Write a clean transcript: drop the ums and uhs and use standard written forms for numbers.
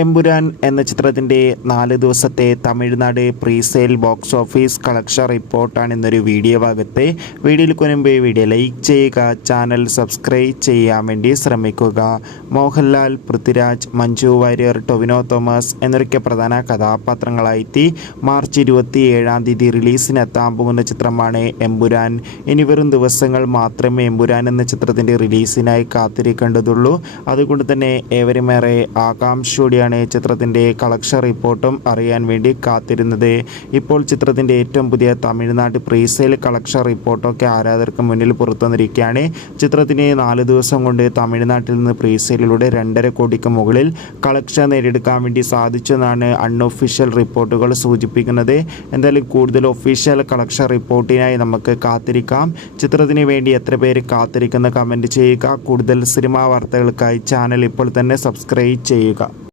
എമ്പുരാൻ എന്ന ചിത്രത്തിൻ്റെ 4 ദിവസത്തെ Tamil Nadu presale box office collection റിപ്പോർട്ടാണ് ഇന്നൊരു വീഡിയോ ഭാഗത്ത്. വീഡിയോയിൽ മുൻപ് വീഡിയോ ലൈക്ക് ചെയ്യുക, ചാനൽ സബ്സ്ക്രൈബ് ചെയ്യാൻ വേണ്ടി ശ്രമിക്കുക. മോഹൻലാൽ, പൃഥ്വിരാജ്, മഞ്ജു വാര്യർ, ടൊവിനോ തോമസ് എന്നൊക്കെ പ്രധാന കഥാപാത്രങ്ങളായി മാർച്ച് 27 റിലീസിനെത്താൻ പോകുന്ന ചിത്രമാണ് എമ്പുരാൻ. ഇനി വെറും ദിവസങ്ങൾ മാത്രമേ എമ്പുരാൻ എന്ന ചിത്രത്തിൻ്റെ റിലീസിനായി കാത്തിരിക്കേണ്ടതുള്ളൂ. അതുകൊണ്ട് തന്നെ ഏവരുമേറെ ആകാംക്ഷയോടെ ചിത്രത്തിൻ്റെ കളക്ഷൻ റിപ്പോർട്ടും അറിയാൻ വേണ്ടി കാത്തിരുന്നത്. ഇപ്പോൾ ചിത്രത്തിൻ്റെ ഏറ്റവും പുതിയ തമിഴ്നാട് പ്രീസെയിൽ കളക്ഷൻ റിപ്പോർട്ടൊക്കെ ആരാധകർക്ക് മുന്നിൽ പുറത്തു വന്നിരിക്കുകയാണ്. ചിത്രത്തിന് 4 ദിവസം കൊണ്ട് തമിഴ്നാട്ടിൽ നിന്ന് പ്രീസെയിലൂടെ 2.5 കോടിക്ക് മുകളിൽ കളക്ഷൻ നേടിയെടുക്കാൻ വേണ്ടി സാധിച്ചെന്നാണ് അൺഒഫീഷ്യൽ റിപ്പോർട്ടുകൾ സൂചിപ്പിക്കുന്നത്. എന്തായാലും കൂടുതൽ ഒഫീഷ്യൽ കളക്ഷൻ റിപ്പോർട്ടിനായി നമുക്ക് കാത്തിരിക്കാം. ചിത്രത്തിന് വേണ്ടി എത്ര പേര് കാത്തിരിക്കുന്ന കമൻറ്റ് ചെയ്യുക. കൂടുതൽ സിനിമാ വാർത്തകൾക്കായി ചാനൽ ഇപ്പോൾ തന്നെ സബ്സ്ക്രൈബ് ചെയ്യുക.